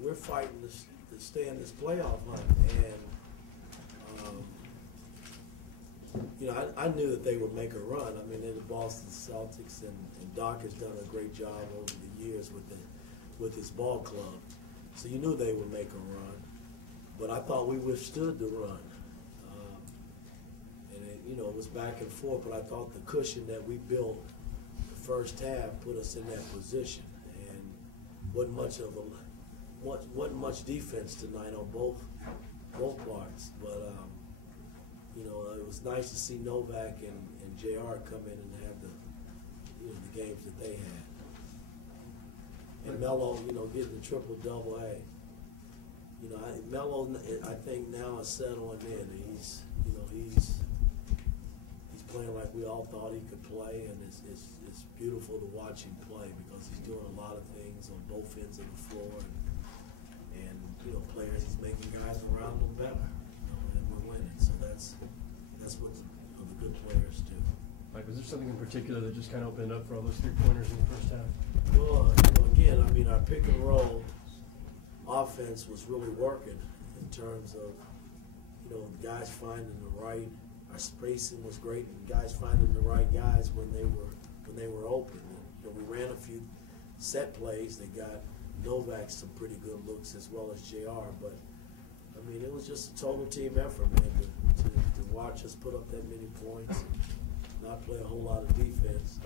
we're fighting to stay in this playoff hunt, and you know, I knew that they would make a run. I mean, they're the Boston Celtics, and Doc has done a great job over the years with his ball club. So you knew they would make a run, but I thought we withstood the run. And it, you know, it was back and forth, but I thought the cushion that we built the first half put us in that position, and wasn't much defense tonight on both parts, but. You know, it was nice to see Novak and JR come in and have the games that they had. And Melo, you know, getting the triple-double. Hey, you know, Melo, I think now is settling in. He's playing like we all thought he could play, and it's beautiful to watch him play because he's doing a lot of things on both ends of the floor, and you know, players, he's making guys around him better. And we're winning, so that's what the good players do. Mike, was there something in particular that just kind of opened up for all those three-pointers in the first half? Well, you know, again, I mean, our pick and roll offense was really working in terms of, you know, guys finding the right. Our spacing was great, and guys finding the right guys when they were open. And, you know, we ran a few set plays that got Novak some pretty good looks as well as JR, but. I mean, it was just a total team effort, man, to watch us put up that many points and not play a whole lot of defense.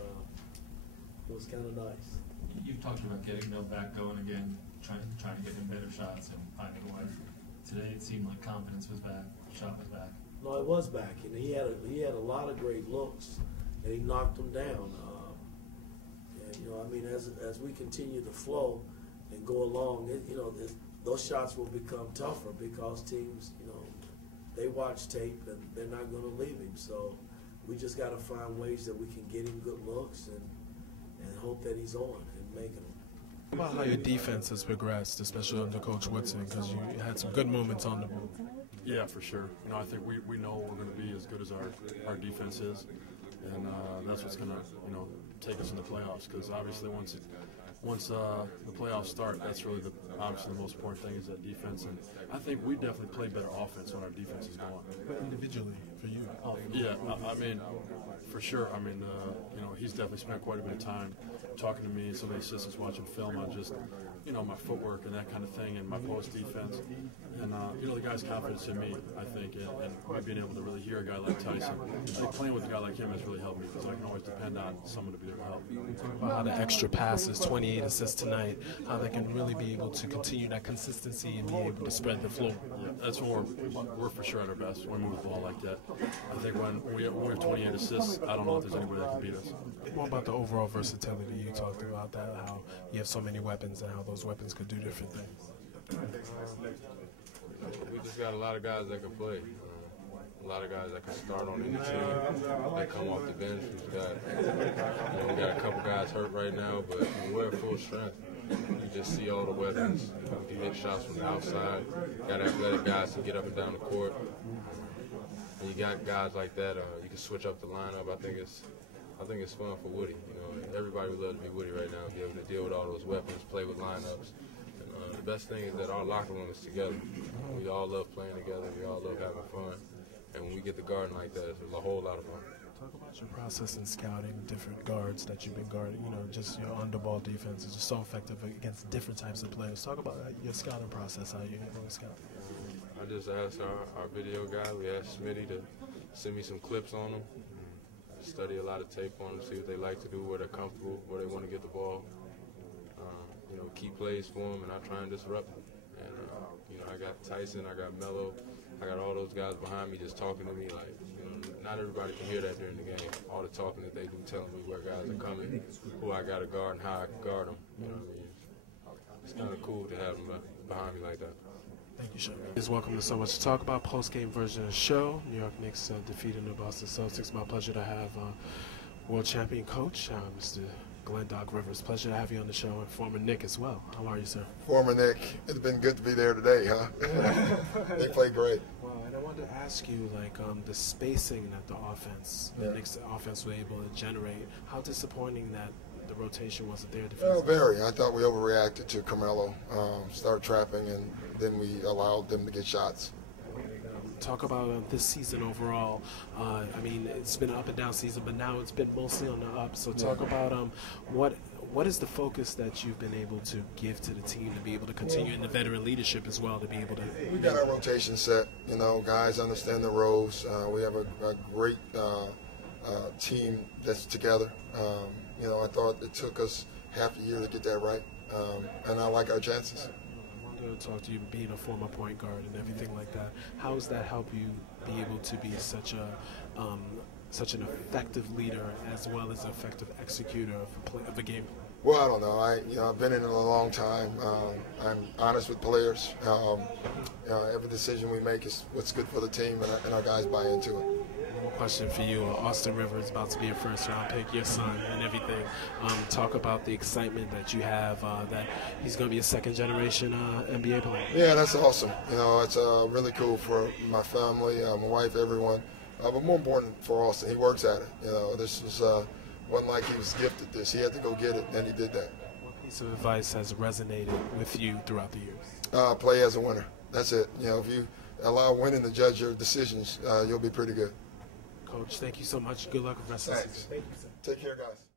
It was kind of nice. You've talked about getting Novak going again, trying to get him better shots and finding a way. Today it seemed like confidence was back, shot was back. No, it was back, and he had a lot of great looks, and he knocked them down. And you know, I mean, as we continue to flow and go along, you know, those shots will become tougher because teams, you know, they watch tape and they're not going to leave him. So we just got to find ways that we can get him good looks and hope that he's on and making them. How about how your defense has progressed, especially under Coach Woodson, because you had some good moments on the move? Yeah, for sure. You know, I think we know we're going to be as good as our defense is, and that's what's going to, you know, take us in the playoffs. Because obviously once the playoffs start, that's really obviously the most important thing is that defense. And I think we definitely play better offense when our defense is going. But individually, for you? Yeah, I mean, for sure. I mean, you know, he's definitely spent quite a bit of time talking to me, some of the assistants watching film on just, you know, my footwork and that kind of thing and my post defense. And, you know, the guy's confidence in me, I think, and me being able to really hear a guy like Tyson. Like playing with a guy like him has really helped me because I can always depend on someone to be there to help. Talk about how the extra passes, 28 assists tonight, how they can really be able to continue that consistency and be able to spread the floor. Yeah, that's when we're for sure at our best when we move the ball like that. I think when we have 28 assists, I don't know if there's anybody that can beat us. What about the overall versatility? You talked about that, how you have so many weapons and how those weapons could do different things. We just got a lot of guys that can play. A lot of guys that can start on any team. They come off the bench. We got a couple guys hurt right now, but we're at full strength. You just see all the weapons. You hit shots from the outside. Got athletic guys to get up and down the court. And you got guys like that. You can switch up the lineup. I think it's fun for Woody. You know, everybody would love to be Woody right now, be able to deal with all those weapons, play with lineups. And, the best thing is that our locker room is together. We all love playing together. We all love having fun. And when we get the Garden like that, it's a whole lot of fun. Talk about your process in scouting different guards that you've been guarding. You know, just your underball defense is just so effective against different types of players. Talk about your scouting process, how you handle scouting. I just asked our video guy, we asked Smitty to send me some clips on them. Study a lot of tape on them, see what they like to do, where they're comfortable, where they want to get the ball. You know, key plays for them, and I try and disrupt them. And, you know, I got Tyson, I got Melo, I got all those guys behind me just talking to me like, you know, not everybody can hear that during the game. All the talking that they do telling me where guys are coming, who I got to guard and how I can guard them. You know what I mean? It's kind of cool to have them behind me like that. Thank you, Shumpert. Welcome to So Much to Talk About, post-game version of the show. New York Knicks defeating the Boston Celtics. My pleasure to have world champion coach, Mr. Glenn Doc Rivers. Pleasure to have you on the show, and former Knick as well. How are you, sir? Former Knick. It's been good to be there today, huh? They played great. Well, and I wanted to ask you, like, the spacing that the Knicks offense was able to generate, how disappointing that the rotation wasn't there Well, defensively? very. I thought we overreacted to Carmelo, start trapping, and then we allowed them to get shots. Talk about this season overall. I mean, it's been an up and down season, but now it's been mostly on the up. So talk about what is the focus that you've been able to give to the team to be able to continue in the veteran leadership as well, to be able to. We got our rotation set. You know, guys understand the roles. We have a great team that's together. You know, I thought it took us half a year to get that right, and I like our chances. I wanted to talk to you, being a former point guard and everything like that. How has that helped you be able to be such an effective leader as well as an effective executor of a game? Well, I don't know. I've been in it a long time. I'm honest with players. Every decision we make is what's good for the team, and our guys buy into it. One question for you. Austin Rivers is about to be a first-round pick, your son and everything. Talk about the excitement that you have that he's going to be a second-generation NBA player. Yeah, that's awesome. You know, it's really cool for my family, my wife, everyone. But more important for Austin, he works at it. You know, this was wasn't like he was gifted this. He had to go get it, and he did that. What piece of advice has resonated with you throughout the years? Play as a winner. That's it. You know, if you allow winning to judge your decisions, you'll be pretty good. Coach, thank you so much. Good luck with the rest of the season. Thanks. Take care, guys.